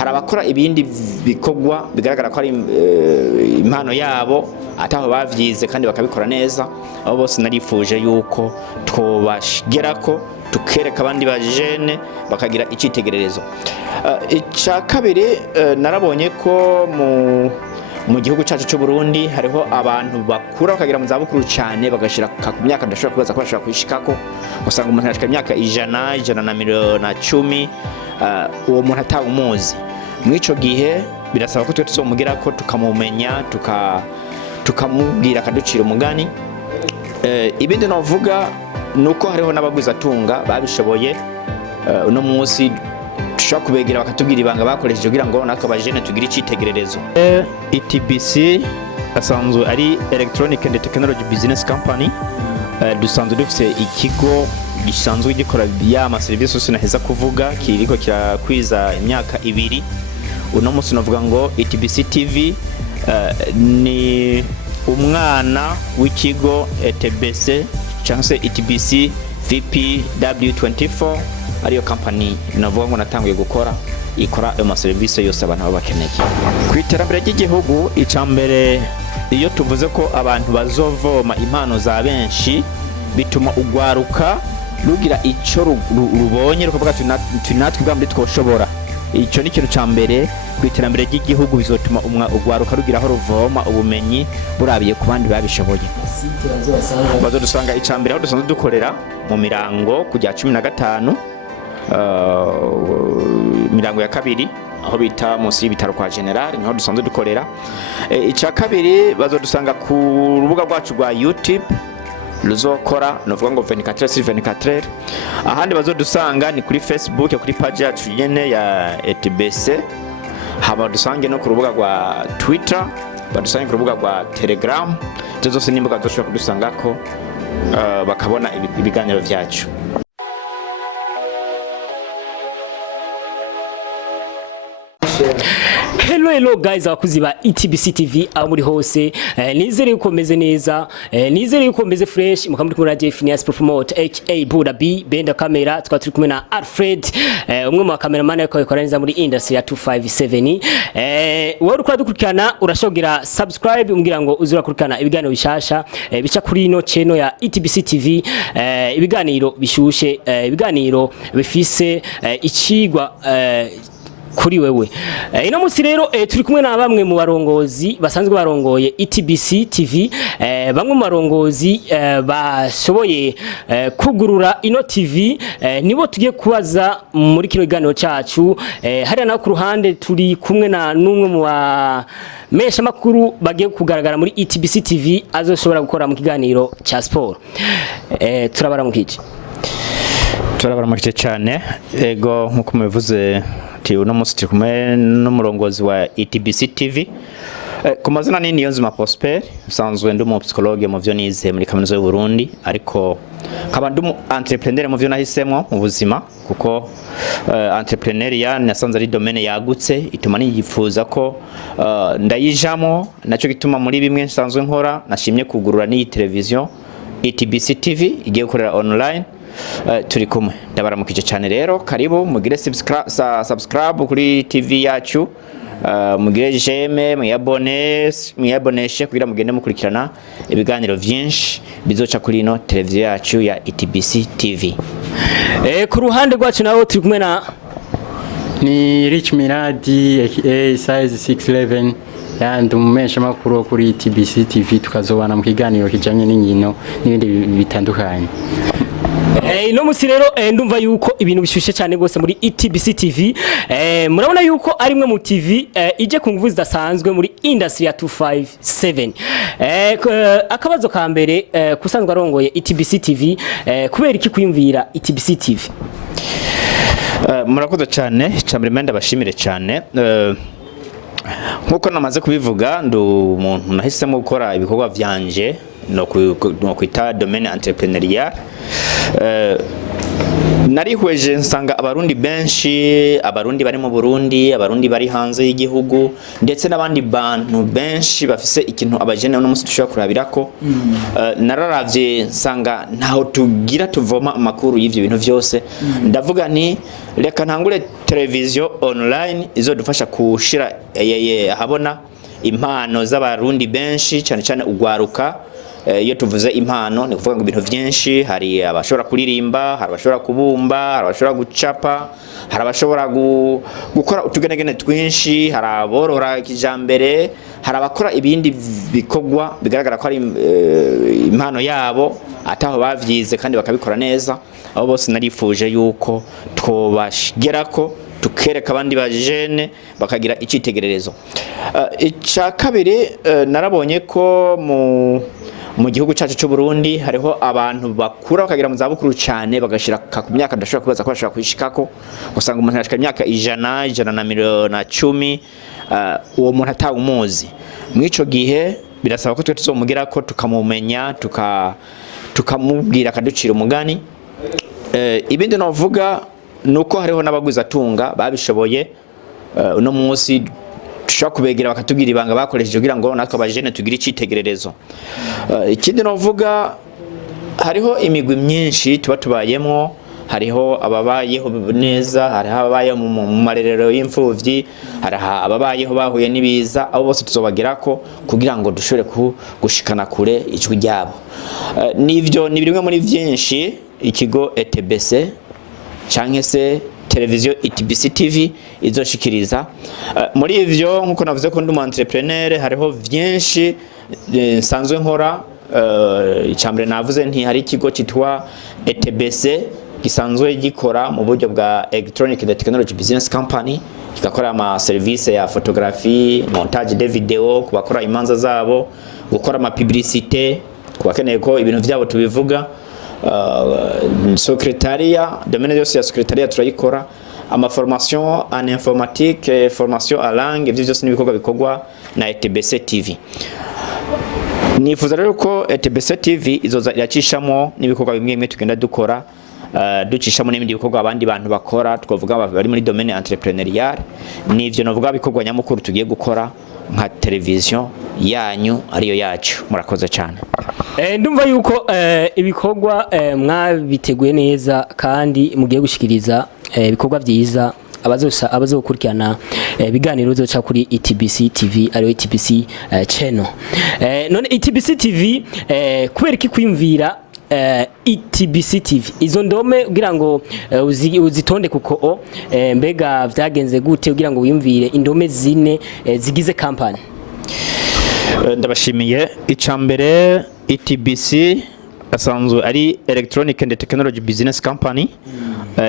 hari abakora ibindi bikorwa bigaragara ko ari impano yabo ataho bavyize kandi bakabikora neza. Abo bose narifuje yuko twobasgerako tukereka abandi bajene bakagira icitegererezo. Ica kabiri narabonye ko mu gihugu cyacu cy'u Burundi hariho abantu bakura bakagira mu zabukuru cyane bagashira ku myaka ndashobora kubaza ko bashobora kwishikako, usanga umuntu ashika imyaka 110 uwo muntu atawumuzi. Mwico gihe birasaba ko twe tuzomugira ko tukamumenya tukamubwira akaducira umugani. Ibindi navuga nuko hariho n'abaguza tunga babishoboye uno munsi tushaka kubegera bakatubwira ibanga bakoresheje kugira ngo natwe abajene tugire icitegererezo. ETBC asanzwe ari Electronic and Technology Business Company. Dusanzwe dufite ikigo gisanzwe gikora y'ama service yose naheza kuvuga kiriko kirakwiza imyaka 2. Uno munsi navuga ngo ETBC-TV ni umwana w'ikigo ETBC cyangwa se ETBC VPW24 ariyo company navuga ngo natanguye gukora ikora ama service yose abantu babakeneye. Ku iterambere ry'igihugu icambere iyo tuvuze ko abantu bazovoma impano za benshi bituma ugwaruka rugira ico rubonye rukavuga tunatwe bwa muri twoshobora. Ico ni kintu cambere ku iterambere ry'igihugu bizotuma ugwaruka rugira aho ruvoma ubumenyi burabiye ku bandi babishoboye. Bazodusanga icambere aho dusanzwe dukorera mu mirango kujya 15 mirango ya kabiri aho bita munsi y'ibitaro kwa general niho dusanzwe dukorera. Ica kabiri bazodusanga ku rubuga rwacu rwa YouTube ruzokora novuga ngo 24/24. Ahandi bazodusanga ni kuri Facebook kuri page yacu nyene ya ETBC. Haba dusange no ku rubuga rwa Twitter, badusange ku rubuga rwa Telegram. Zose nimbuga dushobora kudusangako bakabona ibiganiro vyacu. Hello guys, abakuzi ba ETBC-TV aho muri hose. Nizere yuko meze neza, nizere yuko meze fresh. Mukamuri kumwe na Phineas Promote aka Buda B benda kamera. Tukaba turi kumwe na Alfred, umwe mu cameraman ariko yakora neza muri industry ya 257. Wowe ukora dukurikirana urashobora subscribe umbwira ngo uzura kurikirana ibiganiro bishasha bica kuri ino channel ya ETBC-TV. Ibiganiro bishushe, ibiganiro bifise icigwa kuri wewe. Ino munsi rero turi kumwe na bamwe mu barongozi basanzwe barongoye ETBC-TV. Bamwe mu barongozi bashoboye kugurura ino TV nibo tugiye kubaza muri kino kiganiro cyacu. Hari na ku ruhande turi kumwe na numwe mu mesha makuru bagiye kugaragara muri ETBC-TV azoshobora gukora mu kiganiro cya sport. Turabaramukiye cyane. Ego nkuko mubivuze uno munsi turi kumwe n'umurongozi wa ETBC-TV. Ku mazina ni Niyonzima Prosper, usanzwe ndi umu psychologue mu byo nize muri kaminuza y'u Burundi, ariko nkaba ndi umu entrepreneur mu byo nahisemo mu buzima kuko entrepreneuriat nasanze ari domaine yagutse ituma niyifuza ko ndayijamo. Naco gituma muri bimwe nsanzwe nkora nashimye kugurura ni television ETBC-TV igiye gukorera online. Turi kumwe ndabaramukije cyane rero, karibu mugire subscribe kuri TV yacu, mugire j'aime, muyaboneshe kugira mugende mukurikirana ibiganiro byinshi bizoca kuri ino televiziyo yacu ya ETBC-TV. Ku ruhande rwacu nawo turi kumwe na ni Rich Miradi aka size 611 yandi umesha makuru kuri ETBC-TV. Tukazobana mu kiganiro kijanye n'inkino n'ibindi bitandukanye. Ino musi rero ndumva yuko ibintu bishushe cyane gose muri ETBC-TV. Murabona yuko ari mwe mu TV ije ku nguvu zidasanzwe muri industry ya 257. Akabazo ka mbere kusanzwe arongoye ETBC-TV, kubera iki kuyumvira ETBC-TV? Murakoze cyane, cyambere menda bashimire cyane. Nkuko namaze kubivuga ndu umuntu nahisemo gukora ibikorwa vyanje no kwita domaine entrepreneuriat. Narihweje nsanga abarundi benshi, abarundi bari mu Burundi, abarundi bari hanze y'igihugu, ndetse n'abandi bantu benshi bafise ikintu abajene no musi dushobora kurabirako. Nararavye nsanga ntaho tugira tuvoma amakuru y'ivyo bintu vyose. Ndavuga nti reka ntangure televiziyo online izodufasha kushira habona impano z'abarundi benshi cyane cyane ugwaruka. Iyo tuvuze impano ni kuvuga ngo ibintu byinshi, hari abashobora kuririmba, hari abashobora kubumba, hari abashobora gucapa, hari abashobora gukora utugenegene twinshi, hari aborora kijambere, hari abakora ibindi bikorwa bigaragara ko ari impano yabo ataho bavyize kandi bakabikora neza. Abo bose narifuje yuko twobasgerako tukereka abandi bajene bakagira icitegererezo. Ica kabiri narabonye ko mu gihugu cyacu cy'u Burundi hariho abantu bakura bakagira mu zabukuru cyane bagashira ku myaka ndashobora kubaza ko bashobora kwishikako, usanga umuntu ashika imyaka 110 uwo muntu atawumuzi. Mwico gihe birasaba ko twe tuzomugira ko tukamumenya tukamubwira akaducira umugani. Ibindi navuga nuko hariho n'abaguza tunga babishoboye uno munsi tushaka kubegera bakatubwira ibanga bakoresheje kugira ngo natwe abajene tugire icitegererezo. Ikindi navuga hariho imigwi myinshi tuba tubayemo, hariho ababayeho neza, hariho ababayeho mu marerero y'imfuvyi, hariho ababayeho bahuye n'ibiza. Abo bose tuzobagerako kugira ngo dushobore gushikana kure ijwi ryabo. Nivyo ni bimwe muri vyinshi ikigo ETBC canke se televiziyo ETBC-TV izoshikiriza. Muri ivyo nkuko navuze ko ndi umu entrepreneur, hariho vyinshi nsanzwe nkora. Icambere navuze nti hari ikigo cyitwa ETBC gisanzwe gikora mu buryo bwa Electronic and Technology Business Company, kigakora ama service ya photography, montage de video, kubakora imanza zabo, gukora ama publicité, kubakeneye ko ibintu byabo tubivuga. Secrétariat, domaine yose ya secrétariat turayikora, ama formation en informatique, formation à langue, ibyo byose nibikorwa bikorwa na ETBC-TV. Nifuza rero ko ETBC-TV izoza iracishamo nibikorwa bimwe bimwe tugenda dukora, ducishamo n'ibindi bikorwa abandi bantu bakora, twavuga bari muri domaine entrepreneurial. Nivyo navuga bikorwa nyamukuru tugiye gukora nka televiziyo yanyu ariyo yacu. Murakoze cyane. Ndumva yuko ibikorwa mwabiteguye neza kandi mugiye gushikiriza ibikorwa byiza abazokurikirana biganiro zoca kuri ETBC-TV ariyo ETBC channel. None ETBC-TV kubera iki kwiyumvira ETBC-TV izo ndome kugira ngo uzitonde kuko mbega vyagenze gute kugira ngo wiyumvire indome zine zigize company? Ndabashimiye. Icambere ETBC asanzwe ari Electronic and Technology Business Company.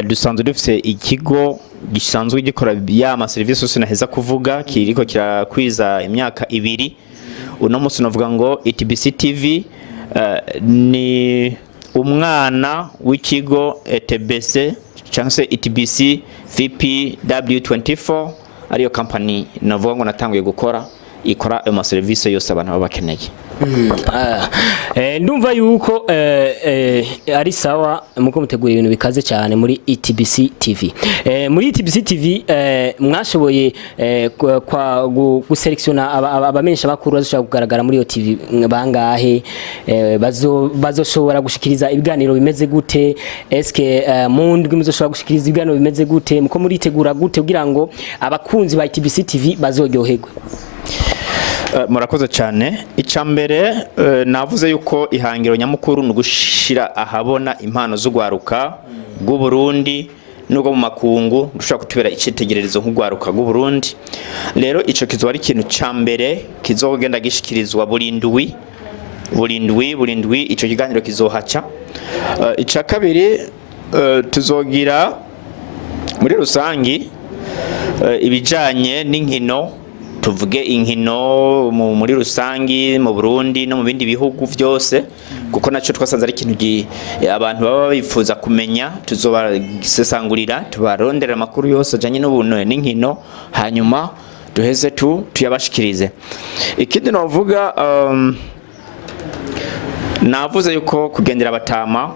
Dusanzwe dufise ikigo gisanzwe gikora ya service yose naheza kuvuga, kiriko kirakwiza imyaka 2. Uno munsi navuga ngo ETBC-TV ni umwana w'ikigo ETBC cyangwa se ETBC VPW24 ariyo company navuga ngo natanguye gukora ikora ama service yose abantu babakeneye. Ndumva yuko ari sawa muko mutegura ibintu bikaze cyane muri ETBC-TV. Muri ETBC-TV mwashoboye guselectiona abamenyesha bakuru bazoshobora kugaragara muri iyo TV bangahe, bazoshobora gushikiriza ibiganiro bimeze gute, eske mu ndwi muzoshobora gushikiriza ibiganiro bimeze gute, muko muri tegura gute kugira ngo abakunzi ba ETBC-TV bazoryoherwe? Murakoze cyane. Icambere navuze yuko ihangiro nyamukuru nugushira ahabona impano z'ugwaruka bw'u Burundi nugo mu makungu dushaka kutubera icitegererezo nk'ugwaruka bw'u Burundi. Rero ico kizo ari ikintu cambere kizogenda gishikirizwa burindwi ico kiganiro kizohaca. Ica kabiri tuzogira muri rusangi ibijanye n'inkino, tuvuge inkino muri rusangi mu Burundi no mu bindi bihugu byose, kuko naco twasanze ari ikintu abantu baba bifuza kumenya. Tuzobasesangurira tubarondera amakuru yose ajanye n'ubuntu n'inkino, hanyuma duheze tuyabashikirize. Ikindi navuga navuze yuko kugendera abatama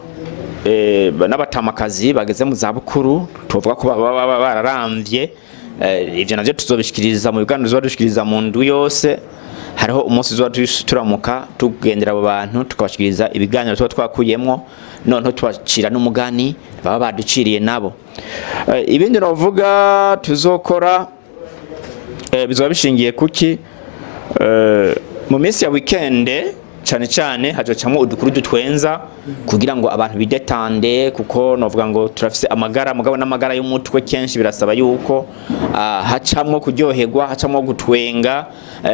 n'abatamakazi bageze mu zabukuru, tuvuga ko baba bararamvye. Ivyo navyo tuzobishikiriza mu biganiro dushikiriza mu ndu yose. Hariho umunsi turamuka tugendera abo bantu tukabashikiriza ibiganiro tuba twakuyemwo, none tubacira n'umugani baba baduciriye nabo. ibindi navuga tuzokora bizoba bishingiye kuki mu minsi ya weekend cyane cyane hajocamo udukuru dutwenza kugira ngo abantu bidetande kuko novuga ngo turafise amagara mugabo n'amagara y'umutwe kenshi birasaba yuko hacamwo kuryoherwa hacamwo gutwenga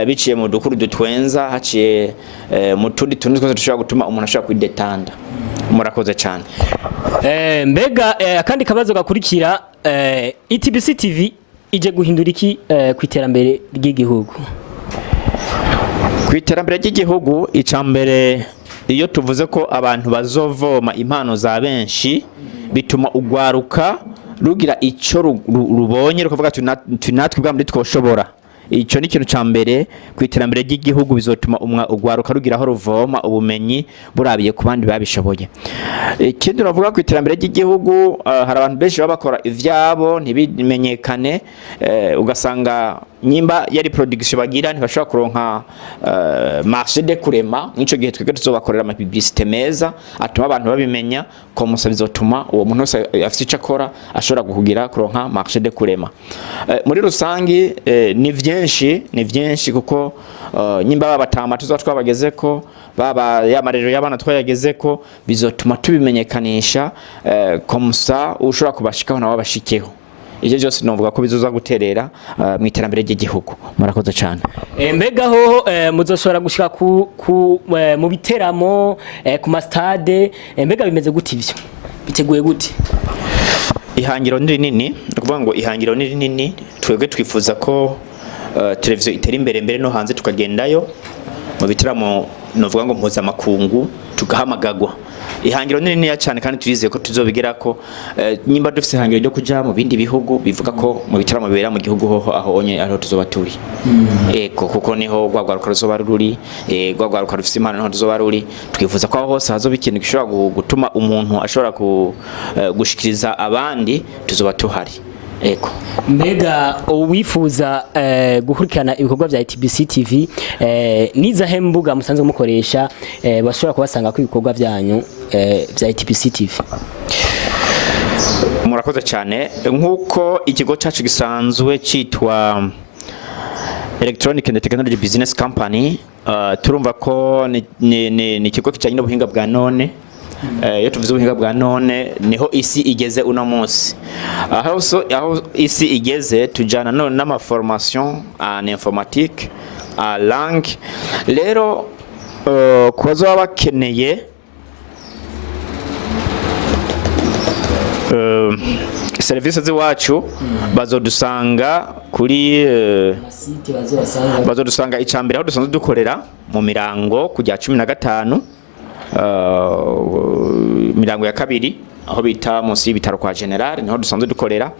biciye mu dukuru dutwenza haciye mu tundi twose dushobora gutuma umuntu ashobora kwidetanda. Murakoze cyane. Mbega akandi kabazo gakurikira ETBC-TV ije guhindura iki ku iterambere ry'igihugu? Ku iterambere ry'igihugu icambere iyo tuvuze ko abantu bazovoma impano za benshi bituma ugwaruka rugira ico rubonye rukavuga tunatwe bwa muri twoshobora. Ico ni kintu cambere ku iterambere ry'igihugu bizotuma ugwaruka rugira aho ruvoma ubumenyi burabiye ku bandi babishoboye. Ikindi navuga ku iterambere ry'igihugu hari abantu benshi babakora ivyabo ntibimenyekane ugasanga nyimba yari production bagira ntibashobora kuronka marché de kurema nico gihe twege tuzobakorera ama publicité meza atuma abantu babimenya ko musabizotuma uwo muntu wese afite ico akora ashobora kugira kuronka marché de kurema. Muri rusangi ni vyinshi kuko nyimba babatama tuzatwabagezeko baba yamarero y'abana twayagezeko bizotuma tubimenyekanisha komsa ushobora kubashikaho nawe bashikeho. Ije byose novuga ko bizoza guterera mu iterambere ry'igihugu. Murakoze cyane. Mbega ho muzoshobora gushika mu biteramo ku mastade mbega bimeze gute ivyo biteguye gute? Ihangiro ni rinini kuvuga ngo ihangiro ni rinini twebwe twifuza ko televiziyo itera imbere no hanze tukagendayo mu bitaramo novuga ngo mpuza makungu tugahamagagwa. Ihangiro ni rinini cyane kandi turizeye ko tuzobigera ko nyimba dufise ihangiro ryo kuja mu bindi bihugu bivuga ko mu bitaramo bibera mu gihugu ho aho onye aho tuzoba turi. Ego kuko niho gwagwaruka ruzoba ruri gwagwaruka rufise impano niho tuzoba ruri twifuza ko aho hose hazoba ikintu gishobora gutuma umuntu ashobora gushikiriza abandi tuzoba tuhari. Ego. Mbega uwifuza gukurikirana ibikorwa vya ETBC-TV niza hembuga musanzwe mukoresha bashobora kubasanga ku ibikorwa vyanyu vya ETBC-TV? Murakoze cyane nkuko ikigo cyacu gisanzwe citwa Electronic and Technology Business Company turumva ko ni ikigo kijanye n'ubuhinga bwa none. Iyo tuvuze ubuhinga bwa none niho isi igeze uno munsi aho isi igeze tujana none n'ama formation en informatique en langue rero kubazo bakeneye services ziwacu bazodusanga kuri bazodusanga icambere aho dusanzwe dukorera mu mirango kujya 15 mirango ya kabiri aho bita munsi y'ibitaro kwa general niho dusanzwe dukorera.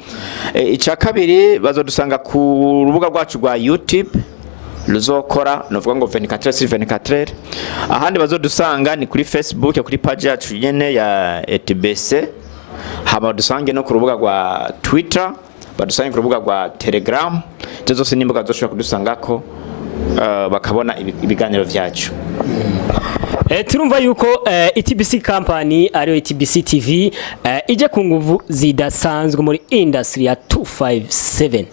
Ica kabiri bazodusanga ku rubuga rwacu rwa YouTube ruzokora novuga ngo 24/24. Ahandi bazodusanga ni kuri Facebook kuri page yacu nyene ya ETBC. Hama dusange no ku rubuga rwa Twitter, badusange ku rubuga rwa Telegram. Izo zose nimbuga zoshobora kudusangako bakabona ibiganiro vyacu. Turumva yuko ETBC company ariyo ETBC-TV ije ku nguvu zidasanzwe muri industry ya 257.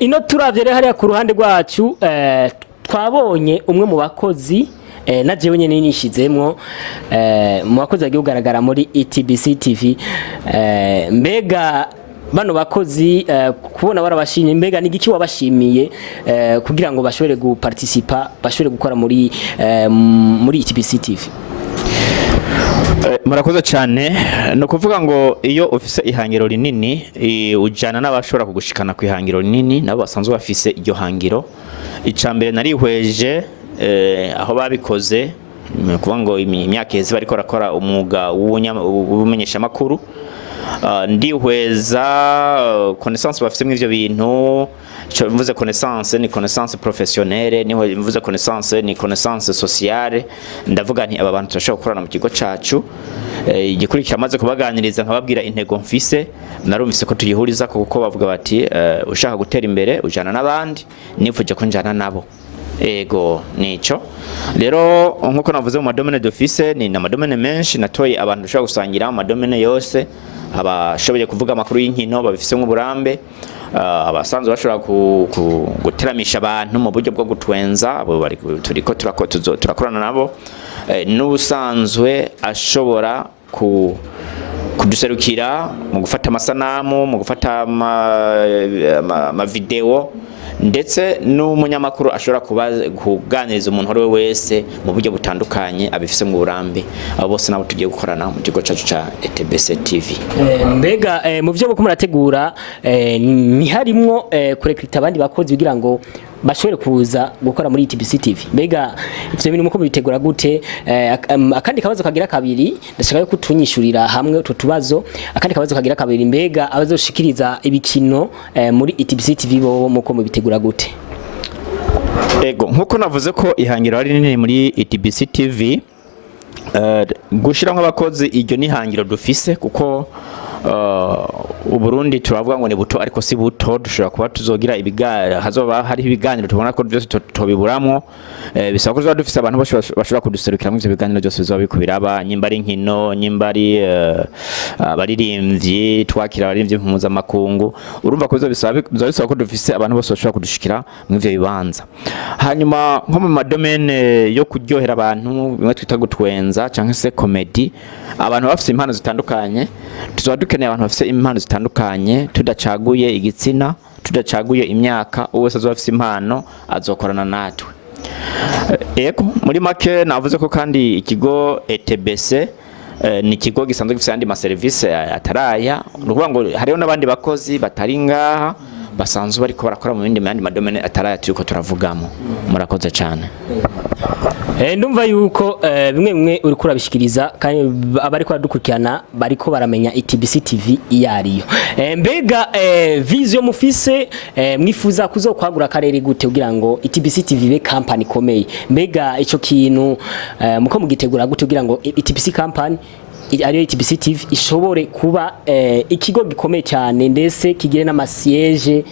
Ino turavye hariya ku ruhande rwacu twabonye umwe mu bakozi na jewe nyene nishizemwo mu bakozi agiye kugaragara muri ETBC-TV. Mbega bano bakozi kubona barabashimye mbega ni giki wabashimiye kugira ngo bashobore guparticipa bashobore gukora muri ETBC-TV? Murakoze cyane no kuvuga ngo iyo ufise ihangiro rinini ujana n'abashobora kugushikana ku ihangiro rinini nabo basanzwe bafise iryo hangiro. Icambere narihweje aho babikoze kuvuga ngo imyaka yeze bariko rakora umwuga w'ubumenyesha makuru ndihweza connaissance bafite mu ivyo bintu. Mvuze connaissance ni connaissance professionnelle, ni mvuze connaissance ni connaissance sociale. Ndavuga nti aba bantu turashobora gukorana mu kigo cacu. Igikurikira amaze kubaganiriza nkababwira intego mfise narumvise ko tuyihuriza kuko bavuga bati ushaka gutera imbere ujana n'abandi nifuje ko njana nabo. Ego nico rero nkuko navuze mu madomene d'office ni na madomene menshi natoye abantu ushaka gusangira mu madomene yose abashoboye kuvuga amakuru y'inkino babifisemo uburambe, abasanzwe bashobora guteramisha abantu mu buryo bwo gutwenza, abo turiko turakorana nabo, n'ubusanzwe ashobora kuduserukira mu gufata amasanamu, mu gufata ama video, ndetse n'umunyamakuru ashobora kuganiriza umuntu ari we wese mu buryo butandukanye abifise mu burambe. Abo bose nabo tugiye gukorana mu kigo cyacu ca ETBC-TV. Mbega mu byo muko murategura ni harimwo kurekrita abandi bakozi kugira ngo bashobore kuza gukora muri ETBC-TV. Mbega ivyo bintu muko bitegura gute? Akandi kabazo kagira kabiri ndashaka yuko tunyishurira hamwe utwo tubazo. Akandi kabazo kagira kabiri, mbega abazoshikiriza ibikino muri ETBC-TV bo muko mubitegura gute? Ego nkuko navuze ko ihangiro ari nini muri ETBC-TV, gushiramo abakozi iryo ni hangiro dufise, kuko Uburundi turavuga ngo ni buto ariko si buto, dushobora kuba tuzogira hazoba hari ibiganiro tubona ko byose tobiburamo, bisaba ko dufise abantu bashobora kuduserukira mu ivyo biganiro byose bizoba bikubiraba, nyimba ari nkino, nyimba ari abaririmbyi, twakira abaririmbyi mpuzamakungu. Urumva ko bisaba ko dufise abantu bose bashobora kudushikira mu ivyo bibanza. Hanyuma nko mu madomene yo kuryohera abantu, bimwe twita gutwenza canke se comedy, abantu bafise impano zitandukanye, tuzoba dukeneye abantu bafise impano zitandukanye, tudacaguye igitsina, tudacaguye imyaka, uwese azoba afise impano azokorana natwe. Ego muri make navuze ko kandi ikigo ETBC ni ikigo gisanzwe gifise andi ma service ataraya, nukuvuga ngo hariho n'abandi bakozi batari ngaha basanzwe bariko barakora mu bindi madomene ataraya turiko turavugamo. Murakoze cyane. Ndumva yuko bimwe uri kurabishikiriza kandi abariko badukurikirana bariko baramenya ETBC-TV iyariyo. Mbega vision mufise mwifuza kuzokwagura akarere gute kugira ngo ETBC-TV be company komeye? Mbega ico kintu muko mugitegura gute kugira ngo ETBC company ariyo ETBC-TV ishobore kuba ikigo gikomeye cyane ndetse kigire n'amasiege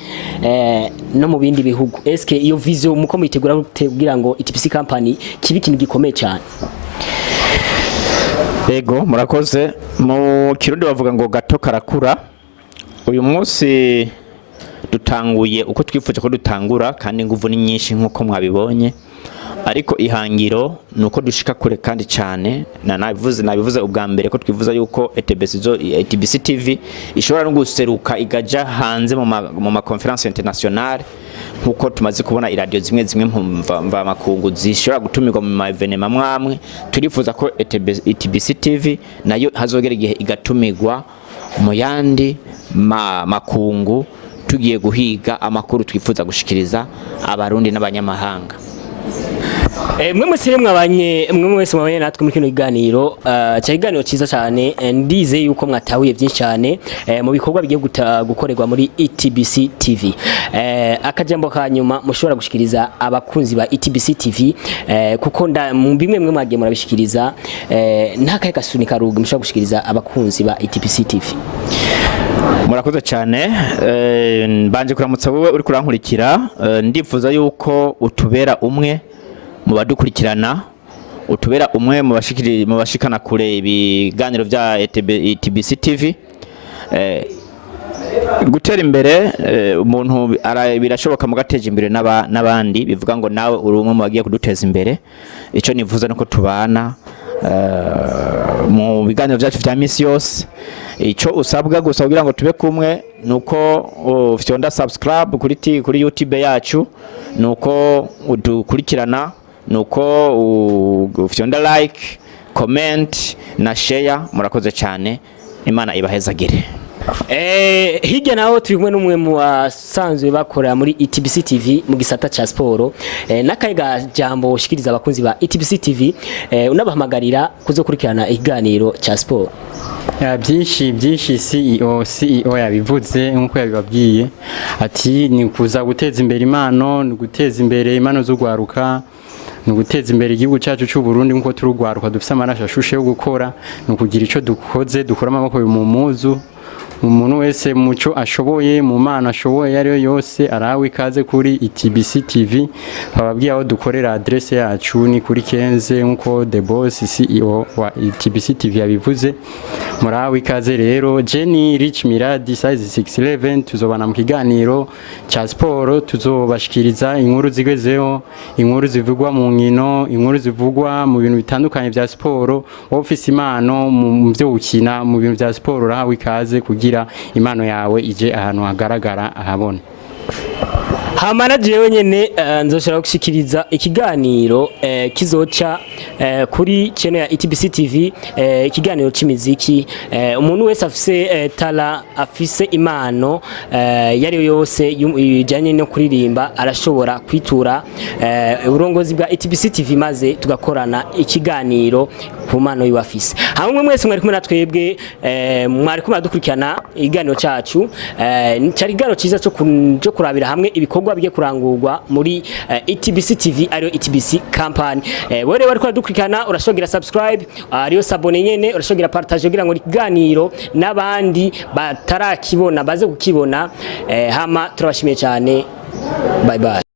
no mu bindi bihugu? Eske iyo vision muko muyitegura gute kugira ngo ETBC company kibe ikintu gikomeye cyane? Ego murakoze. Mu Kirundi bavuga ngo gato karakura. Uyu munsi dutanguye uko twifuje ko dutangura, kandi nguvu ni nyinshi nkuko mwabibonye, ariko ihangiro nuko dushika kure kandi cyane. Nabivuze ubwa mbere ko twifuza yuko ETBC-TV ishobora no guseruka igaja hanze mu ma conference internationale, nkuko tumaze kubona iradio zimwe mva makungu zishobora gutumirwa mu ma evenement mwamwe. Turifuza ko ETBC-TV nayo hazogera igihe igatumirwa mu yandi makungu, tugiye guhiga amakuru twifuza gushikiriza abarundi n'abanyamahanga. Mwe mwese mwabanye natwe muri kino kiganiro, cyakiganiro cyiza cyane, ndize yuko mwatahuye byinshi cyane mu bikorwa bigiye gukorerwa muri ETBC-TV. Akajambo kanyuma mushobora gushikiriza abakunzi ba ETBC-TV, kuko bimwe mwagiye murabishikiriza, ntakaye gasunika rugo mushobora gushikiriza abakunzi ba ETBC-TV. Murakoze cyane. Banje kuramutsa wowe uri kurankurikira, ndifuza yuko utubera umwe mu badukurikirana, utubera umwe mu bashikana kure ibiganiro bya ETBC-TV. Gutera imbere umuntu birashoboka mugateje imbere n'abandi, bivuga ngo nawe uri umwe mu bagiye kuduteza imbere. Ico nivuza nuko tubana mu biganiro byacu vya misi yose. Ico usabwa gusa kugira ngo tube kumwe nuko ufyonda subscribe kuri YouTube yacu, nuko udukurikirana, nuko ufyonda like, comment na share. Murakoze cyane, Imana ibahezagire. Hirya naho turi kumwe n'umwe mu basanzwe bakora muri ETBC-TV mu gisata ca sport, n'akaiga jambo ushikiriza abakunzi ba ETBC-TV, unabahamagarira kuzokurikirana ikiganiro ca sport. Byinshi CEO yabivuze nkuko yabibabwiye, ati ni kuza guteza imbere impano, ni guteza imbere impano zo gwaruka, ni guteza imbere igihugu cyacu cy'u Burundi nkuko turugwaruka dufise amarasha ashushe yo gukora, ni kugira ico dukoze, dukora amaboko mu muzu umuntu wese muco ashoboye mu mana ashoboye ariyo yose arawe ikaze kuri ETBC-TV bababwiye aho dukorera adresse yacu ni kuri Kenze nkuko The Boss CEO wa ETBC-TV yabivuze murawe ikaze rero Jenny Rich Miradi size 611 tuzobana mu kiganiro cha sport tuzobashikiriza inkuru zigwezeho inkuru zivugwa mu nkino inkuru zivugwa mu bintu bitandukanye bya sport office impano mu byo gukina mu bintu bya sport urahawe ikaze kugira impano yawe ije ahantu hagaragara ahabona hamana jewe nyene nzoshara gushikiriza ikiganiro kizoca kuri channel ya ETBC-TV ikiganiro c'imiziki umuntu wese afise tala afise impano yari yose ijanye no kuririmba arashobora kwitura uburongozi bwa ETBC-TV maze tugakorana ikiganiro ku mpano y'abafise hamwe mwese mwari kumwe natwebwe mwari kumwe dukurikirana ikiganiro cacu cyari igaro ciza cyo kurabira hamwe ibikorwa bigiye kurangurwa muri ETBC-TV ariyo ETBC company wore bari dukurikirana urashogira subscribe ariyo sabone nyene urashogira partage kugira ngo ikiganiro nabandi batarakibona baze kukibona hama turabashimiye cyane bye bye.